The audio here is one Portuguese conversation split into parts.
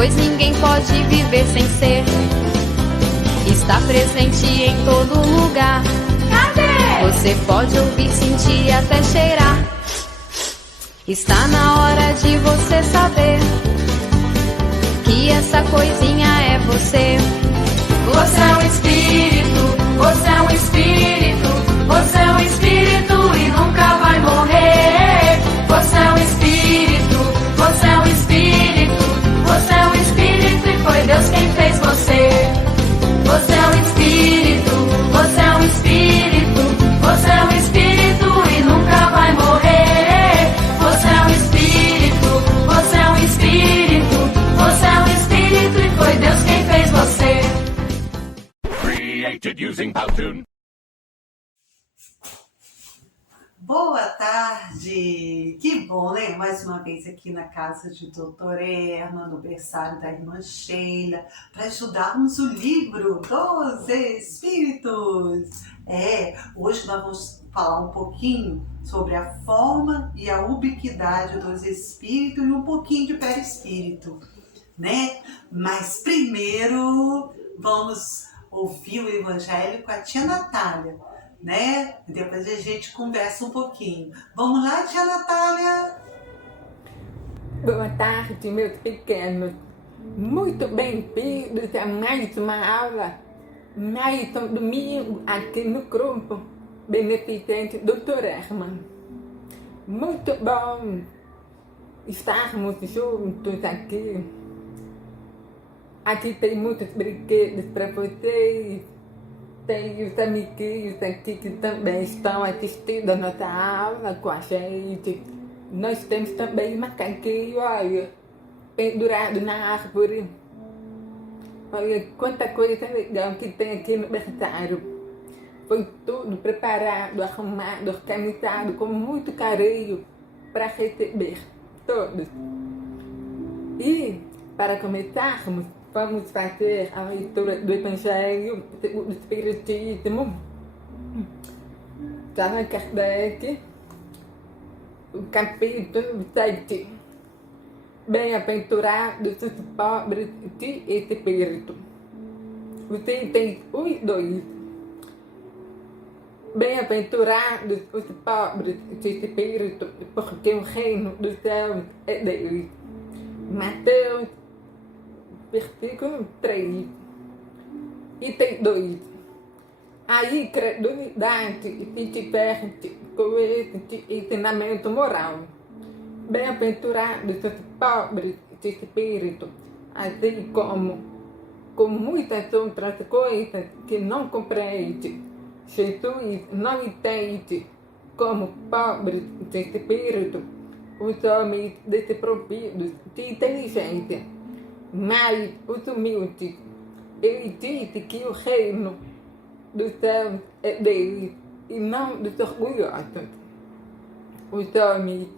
pois ninguém pode viver sem ser. Está presente em todo lugar. Cadê? Você pode ouvir, sentir e até cheirar. Está na hora de você saber que essa coisinha é você. Você é um espírito, você é um espírito, você é um espírito e nunca vai morrer. Você é um espírito, você é um espírito, você é um espírito e foi Deus quem fez você. Você é um espírito, você é um espírito, você é um espírito e nunca vai morrer. Você é um espírito, você é um espírito, você é um espírito e foi Deus quem fez você. Created using Powtoon. Boa tarde! Que bom, né? Mais uma vez aqui na casa de Doutora Erma, no berçário da irmã Sheila, para estudarmos o livro dos Espíritos. Hoje nós vamos falar um pouquinho sobre a forma e a ubiquidade dos Espíritos e um pouquinho de perispírito, né? Mas primeiro vamos ouvir o Evangelho com a tia Natália, né? Depois a gente conversa um pouquinho. Vamos lá, tia Natália? Boa tarde, meus pequenos. Muito bem-vindos a mais uma aula, mais um domingo aqui no grupo Beneficente Doutora Erma. Muito bom estarmos juntos aqui. Aqui tem muitos brinquedos para vocês. Tem os amiguinhos aqui que também estão assistindo a nossa aula com a gente. Nós temos também macaquinho, olha, pendurado na árvore. Olha quanta coisa legal que tem aqui no berçário. Foi tudo preparado, arrumado, organizado com muito carinho para receber todos. E, para começarmos, vamos fazer a leitura do Evangelho segundo o Espiritismo de Allan Kardec, o capítulo 7. Bem-aventurados os pobres de espírito. Os itens 1 e 2. Bem-aventurados os pobres de espírito, porque o reino dos céus é deles. Mateus versículo 3, item 2. A incredulidade se diverte com esse ensinamento moral. Bem-aventurados os pobres de espírito, assim como com muitas outras coisas que não compreende. Jesus não entende como pobres de espírito os homens desprovidos de inteligência, mas os humildes. Ele disse que o reino dos céus é deles e não dos orgulhosos. Os homens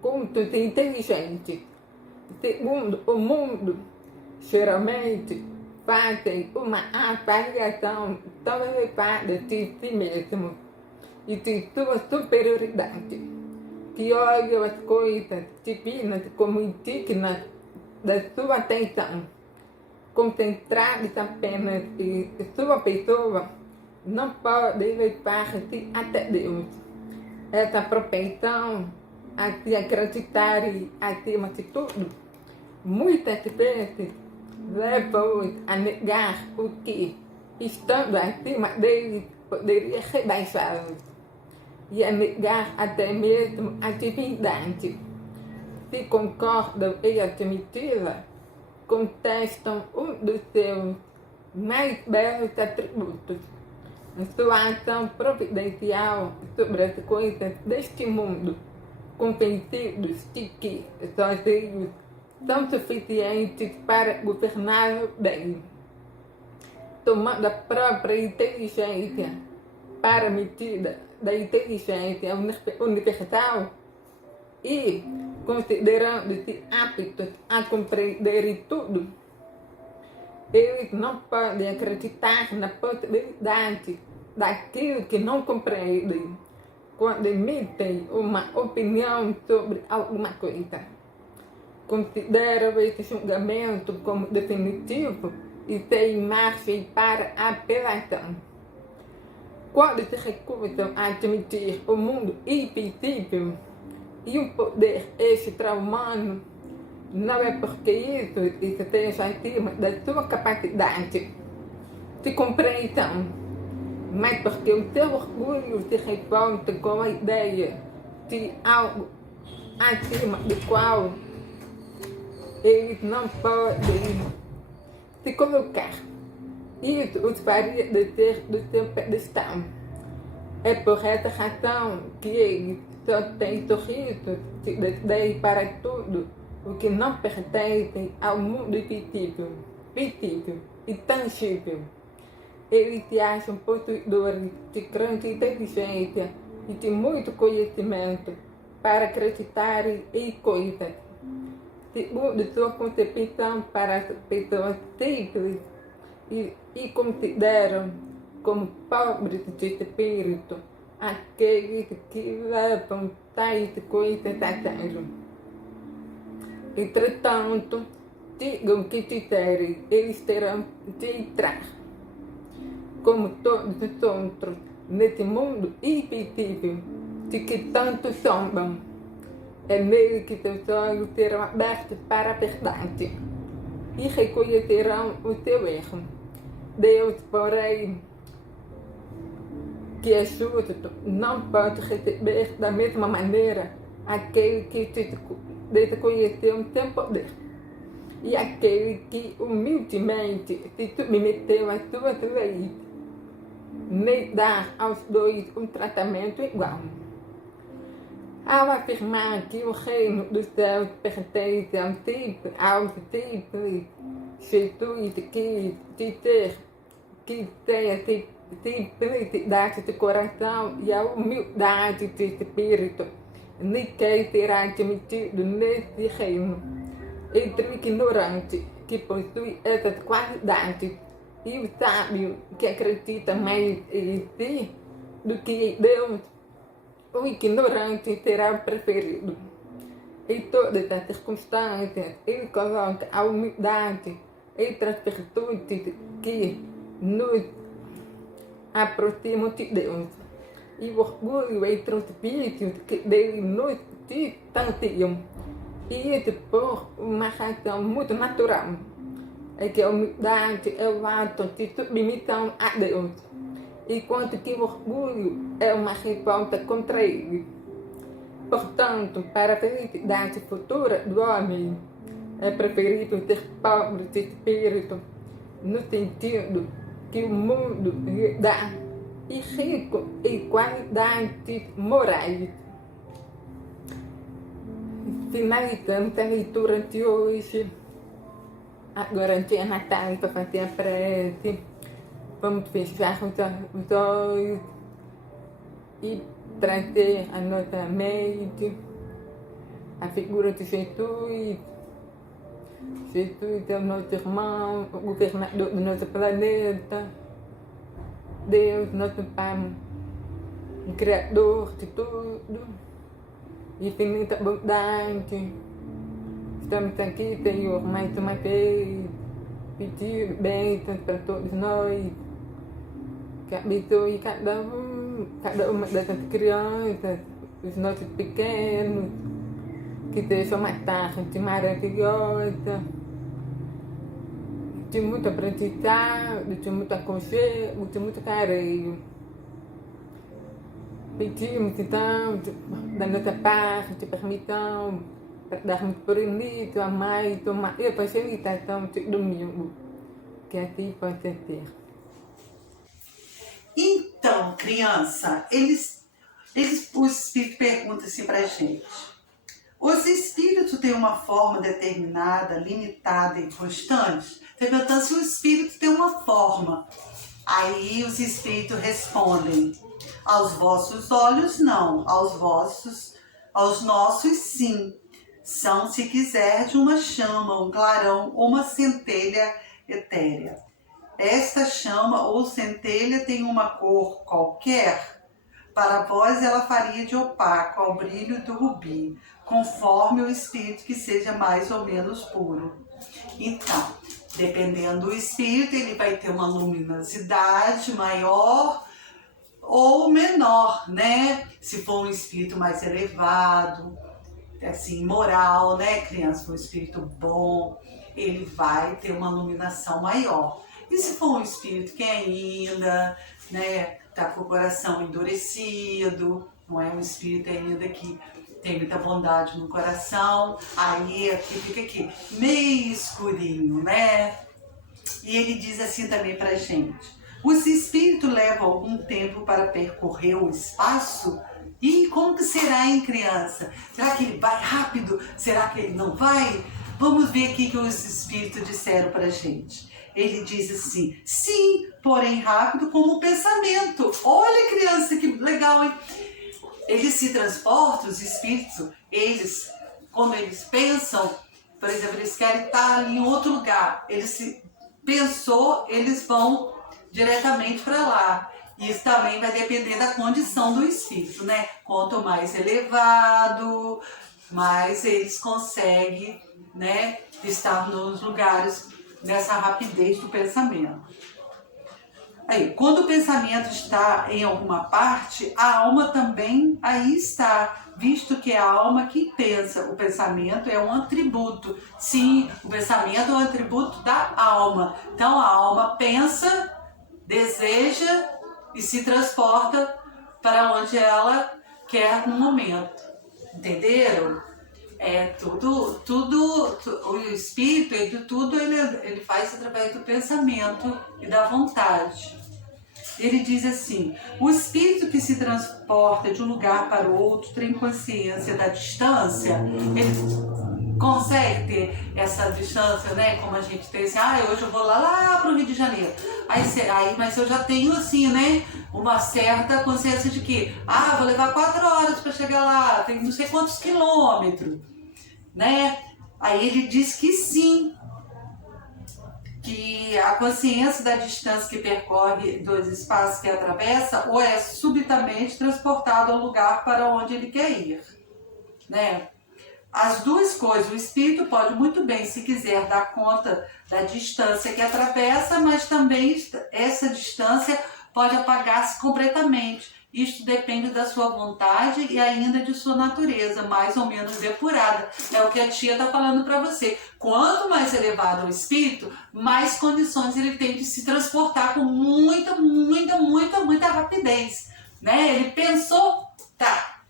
cultos e inteligentes, segundo o mundo, geralmente fazem uma avaliação tão elevada de si mesmo e de sua superioridade, que olham as coisas divinas como indignas da sua atenção, concentrados apenas em sua pessoa, não podem levar-se até Deus. Essa propensão a se acreditarem acima de tudo, muitas vezes leva-os a negar o que, estando acima deles, poderia rebaixá-los, e a negar até mesmo a divindade. Se concordam em admiti-la, contestam um dos seus mais belos atributos, sua ação providencial sobre as coisas deste mundo, convencidos de que sozinhos são suficientes para governá-lo bem, tomando a própria inteligência para a medida da inteligência universal e considerando-se aptos a compreenderem tudo. Eles não podem acreditar na possibilidade daquilo que não compreendem quando emitem uma opinião sobre alguma coisa. consideram esse julgamento como definitivo e se em marcha para a apelação. Quando se recusam a admitir o mundo invisível e o poder extra-humano, não é porque isso esteja acima da sua capacidade de compreensão, mas porque o seu orgulho se revolta com a ideia de algo acima do qual eles não podem se colocar. Isso os faria descer do seu pedestal. É por essa razão que eles só têm sorrisos de desdém para tudo o que não pertence ao mundo visível e tangível. Eles se acham possuidores de grande inteligência e de muito conhecimento para acreditarem em coisas, segundo sua concepção para as pessoas simples, e consideram como pobres de espírito aqueles que levam tais coisas a sério. Entretanto, digam que disserem, eles terão de entrar, como todos os outros, nesse mundo invisível de que tanto zombam. É nele que seus olhos serão abertos para a verdade e reconhecerão o seu erro. Deus, porém, que é justo, não pode receber da mesma maneira aquele que desconheceu o seu poder e aquele que humildemente se submeteu às suas leis, nem dar aos dois um tratamento igual. Ao afirmar que o reino dos céus pertence ao simples Jesus que tem a simplicidade de coração e a humildade de espírito, ninguém será admitido nesse reino. Entre o ignorante que possui essas qualidades e o sábio que acredita mais em si do que em Deus, o ignorante será preferido. Em todas as circunstâncias, ele coloca a humildade entre as virtudes que nos aproximam de Deus e o orgulho entre os vícios que dele nos distanciam. E isso por uma razão muito natural, é que a humildade é o ato de submissão a Deus, enquanto que o orgulho é uma revolta contra ele. Portanto, para a felicidade futura do homem, é preferível ser pobre de espírito, no sentido que o mundo lhe dá, e rico em qualidades morais. Finalizando a leitura de hoje, agora dia Natal para fazer a prece, vamos fechar os olhos e trazer a nossa mente a figura de Jesus. Jesus é o nosso irmão, o governador do nosso planeta, Deus, nosso Pai, o Criador de tudo, infinita bondade. Estamos aqui, Senhor, mais uma vez, pedir bênçãos para todos nós, que abençoe cada uma dessas crianças, os nossos pequenos, que sejam uma tarde maravilhosa, de muito aprendizado, de muito aconchego, de muito carinho. Pedimos então, da nossa parte, permissão, para darmos por início a mais uma evangelização de domingo, que assim possa ser. Então, criança, o Espírito pergunta assim pra gente. Os espíritos têm uma forma determinada, limitada e constante? Perguntando se o espírito tem uma forma. Aí os espíritos respondem: aos vossos olhos não, aos nossos sim. São, se quiser, de uma chama, um clarão ou uma centelha etérea. Esta chama ou centelha tem uma cor qualquer? Para vós ela faria de opaco ao brilho do rubi. conforme o espírito que seja mais ou menos puro. Então, dependendo do espírito, ele vai ter uma luminosidade maior ou menor, né? Se for um espírito mais elevado, assim, moral, né? Criança for um espírito bom, ele vai ter uma iluminação maior. E se for um espírito que ainda, né, tá com o coração endurecido, não é um espírito ainda que tem muita bondade no coração, aí aqui fica aqui, meio escurinho, né? E ele diz assim também pra gente: os espíritos levam algum tempo para percorrer o espaço? E como que será em criança? Será que ele vai rápido? Será que ele não vai? Vamos ver aqui que os espíritos disseram pra gente. Ele diz assim: sim, porém rápido como o pensamento. Olha, criança, que legal, hein? Eles se transportam, os espíritos, eles, quando eles pensam, por exemplo, eles querem estar ali em outro lugar. Eles se pensou, eles vão diretamente para lá. Isso também vai depender da condição do espírito, né? Quanto mais elevado, mais eles conseguem, né, estar nos lugares nessa rapidez do pensamento. Aí, quando o pensamento está em alguma parte, a alma também aí está, visto que é a alma que pensa. O pensamento é um atributo. Sim, o pensamento é um atributo da alma. Então, a alma pensa, deseja e se transporta para onde ela quer no momento. Entenderam? O espírito, ele faz através do pensamento e da vontade. Ele diz assim: o espírito que se transporta de um lugar para o outro tem consciência da distância. Ele consegue ter essa distância, né? Como a gente tem assim, hoje eu vou lá para o Rio de Janeiro. Mas eu já tenho assim, né? Uma certa consciência de que, vou levar 4 horas para chegar lá, tem não sei quantos quilômetros, né? Aí ele diz que sim, que a consciência da distância que percorre dos espaços que atravessa ou é subitamente transportado ao lugar para onde ele quer ir, né? As duas coisas, o espírito pode muito bem, se quiser, dar conta da distância que atravessa, mas também essa distância pode apagar-se completamente. Isto depende da sua vontade e ainda de sua natureza, mais ou menos depurada. É o que a tia está falando para você. Quanto mais elevado o espírito, mais condições ele tem de se transportar com muita rapidez, né? Ele pensou,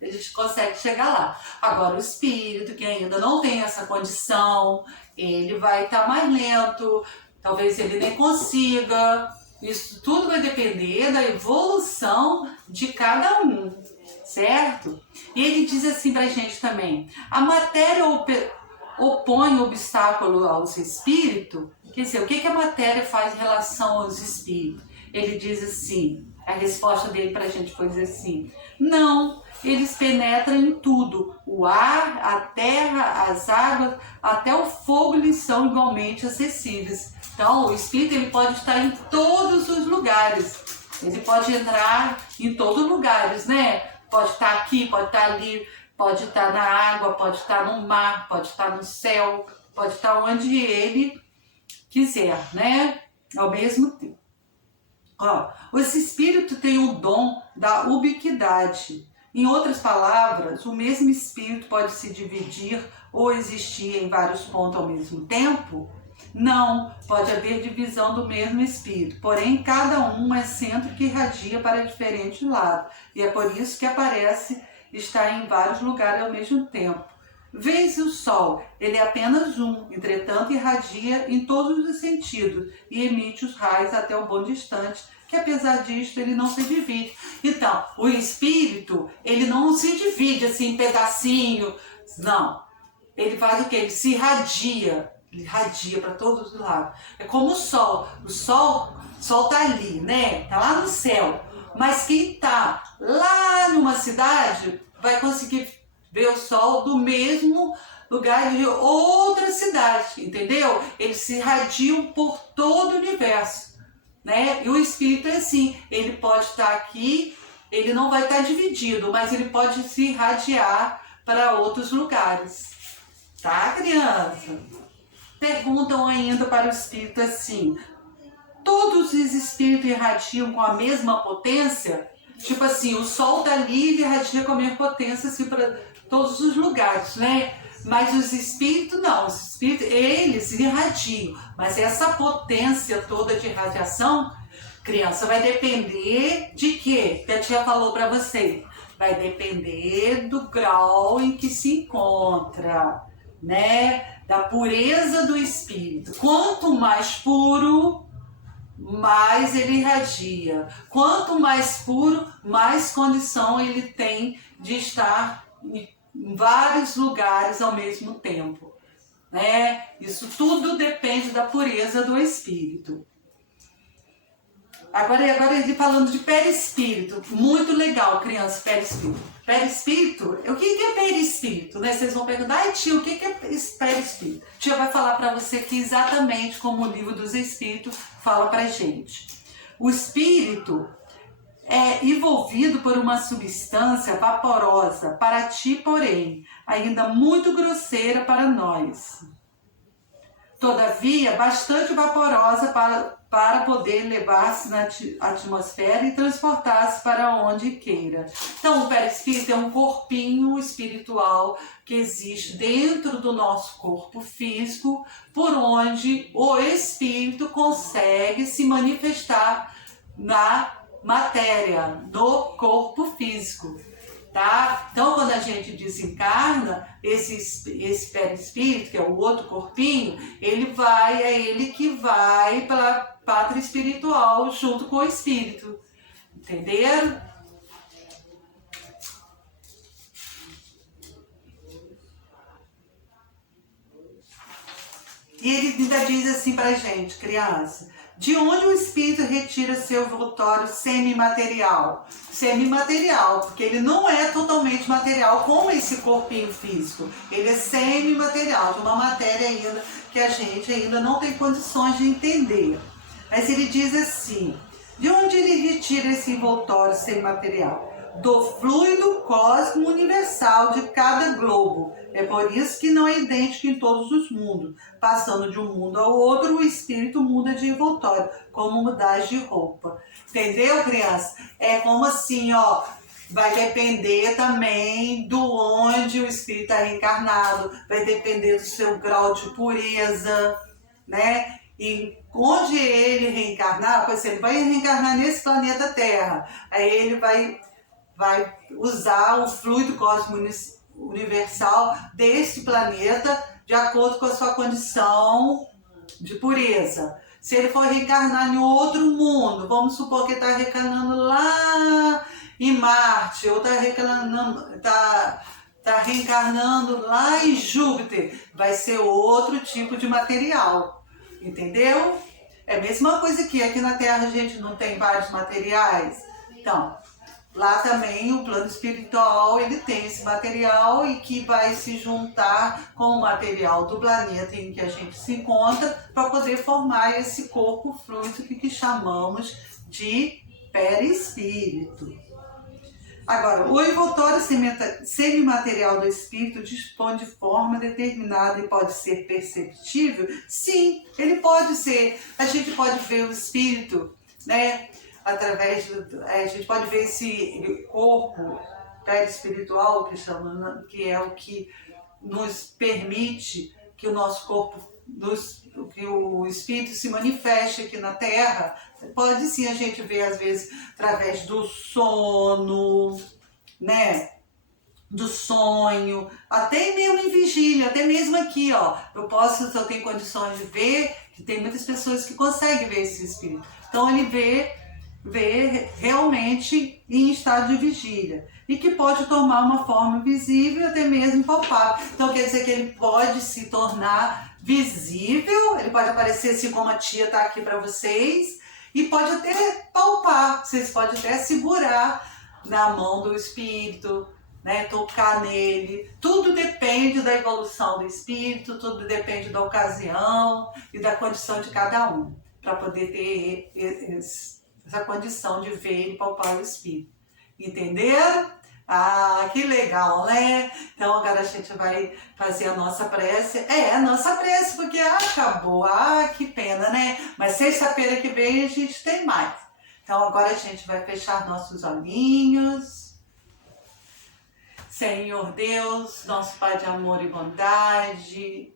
ele consegue chegar lá. Agora, o espírito que ainda não tem essa condição, ele vai estar mais lento, talvez ele nem consiga. Isso tudo vai depender da evolução de cada um, certo? E ele diz assim pra gente também: a matéria opõe obstáculo aos espíritos. Quer dizer, o que a matéria faz em relação aos espíritos? Ele diz assim, a resposta dele pra gente foi dizer assim: não, eles penetram em tudo. O ar, a terra, as águas, até o fogo lhes são igualmente acessíveis. Então, o espírito ele pode estar em todos os lugares. Ele pode entrar em todos os lugares, né? Pode estar aqui, pode estar ali, pode estar na água, pode estar no mar, pode estar no céu, pode estar onde ele quiser, né? Ao mesmo tempo. Esse espírito tem o dom da ubiquidade. Em outras palavras, o mesmo espírito pode se dividir ou existir em vários pontos ao mesmo tempo? Não, pode haver divisão do mesmo espírito, porém cada um é centro que irradia para diferente lado, e é por isso que aparece estar em vários lugares ao mesmo tempo. Vês o Sol, ele é apenas um, entretanto irradia em todos os sentidos e emite os raios até o bom distante, que apesar disto ele não se divide. Então, o espírito, ele não se divide assim em pedacinho, não. Ele faz o quê? Ele se irradia. Ele irradia para todos os lados. É como o sol. O sol tá ali, né? Tá lá no céu. Mas quem tá lá numa cidade vai conseguir ver o sol do mesmo lugar de outra cidade, entendeu? Eles se irradiam por todo o universo, né? E o espírito é assim, ele pode estar aqui, ele não vai estar dividido, mas ele pode se irradiar para outros lugares. Tá, criança? Perguntam ainda para o espírito assim: todos os espíritos irradiam com a mesma potência? Tipo assim, o sol tá ali e irradia com a mesma potência assim, para todos os lugares, né? Mas os espíritos não, os espíritos, eles irradiam. Mas essa potência toda de radiação, criança, vai depender de quê? Que a tia falou para você. Vai depender do grau em que se encontra, né? Da pureza do espírito. Quanto mais puro, mais ele irradia. Quanto mais puro, mais condição ele tem de estar em vários lugares ao mesmo tempo, né? Isso tudo depende da pureza do espírito. Agora ele falando de perispírito, muito legal, criança, perispírito. Perispírito, o que é perispírito, né? Vocês vão perguntar: ai tio, o que é perispírito? Tia vai falar para você que exatamente como o livro dos espíritos fala pra gente. O espírito é envolvido por uma substância vaporosa, para ti, porém, ainda muito grosseira para nós. Todavia, bastante vaporosa para poder levar-se na atmosfera e transportar-se para onde queira. Então, o perispírito é um corpinho espiritual que existe dentro do nosso corpo físico, por onde o espírito consegue se manifestar na matéria, no corpo físico. Tá? Então, quando a gente desencarna, esse perispírito, que é o outro corpinho, é ele que vai para a pátria espiritual junto com o espírito. Entenderam? E ele ainda diz assim pra gente, criança: de onde o espírito retira seu envoltório semimaterial? Semimaterial, porque ele não é totalmente material como esse corpinho físico. Ele é semimaterial, de uma matéria ainda que a gente ainda não tem condições de entender. Mas ele diz assim: de onde ele retira esse envoltório semimaterial? Do fluido cósmico universal de cada globo. É por isso que não é idêntico em todos os mundos. Passando de um mundo ao outro, o espírito muda de envoltório, como mudar de roupa. Entendeu, criança? É como assim, ó, vai depender também do onde o espírito está reencarnado, vai depender do seu grau de pureza, né? E onde ele reencarnar, por exemplo, vai reencarnar nesse planeta Terra, aí ele vai usar o fluido cósmico universal deste planeta de acordo com a sua condição de pureza. Se ele for reencarnar em outro mundo, vamos supor que está reencarnando lá em Marte, ou está reencarnando lá em Júpiter, vai ser outro tipo de material, entendeu? É a mesma coisa que aqui na Terra a gente não tem vários materiais. Então, lá também o plano espiritual ele tem esse material e que vai se juntar com o material do planeta em que a gente se encontra para poder formar esse corpo fluido que chamamos de perispírito. Agora, o envoltório semimaterial do espírito dispõe de forma determinada e pode ser perceptível? Sim, ele pode ser. A gente pode ver o espírito, né? A gente pode ver esse corpo perispiritual que é o que nos permite que o nosso corpo, que o espírito se manifeste aqui na Terra. Pode sim a gente ver às vezes através do sono, né? Do sonho, até mesmo em vigília, até mesmo aqui, ó. Se eu tenho condições de ver, que tem muitas pessoas que conseguem ver esse espírito. Então ele vê realmente em estado de vigília e que pode tomar uma forma visível até mesmo palpável. Então quer dizer que ele pode se tornar visível, ele pode aparecer assim como a tia está aqui para vocês e pode até palpar, vocês podem até segurar na mão do espírito, né, tocar nele. Tudo depende da evolução do espírito, tudo depende da ocasião e da condição de cada um para poder ter essa condição de ver e palpar o espírito. Entenderam? Ah, que legal, né? Então agora a gente vai fazer a nossa prece. A nossa prece, porque acabou. Que pena, né? Mas sexta-feira que vem a gente tem mais. Então agora a gente vai fechar nossos olhinhos. Senhor Deus, nosso Pai de amor e bondade,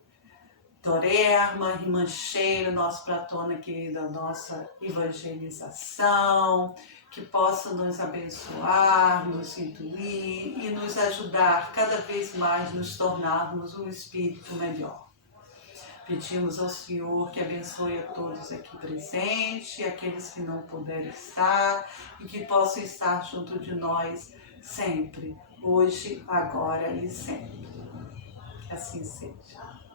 Torerma, Rimancheiro, nosso Platona aqui da nossa evangelização, que possa nos abençoar, nos intuir e nos ajudar cada vez mais nos tornarmos um espírito melhor. Pedimos ao Senhor que abençoe a todos aqui presentes, e aqueles que não puderem estar, e que possam estar junto de nós sempre, hoje, agora e sempre. Que assim seja.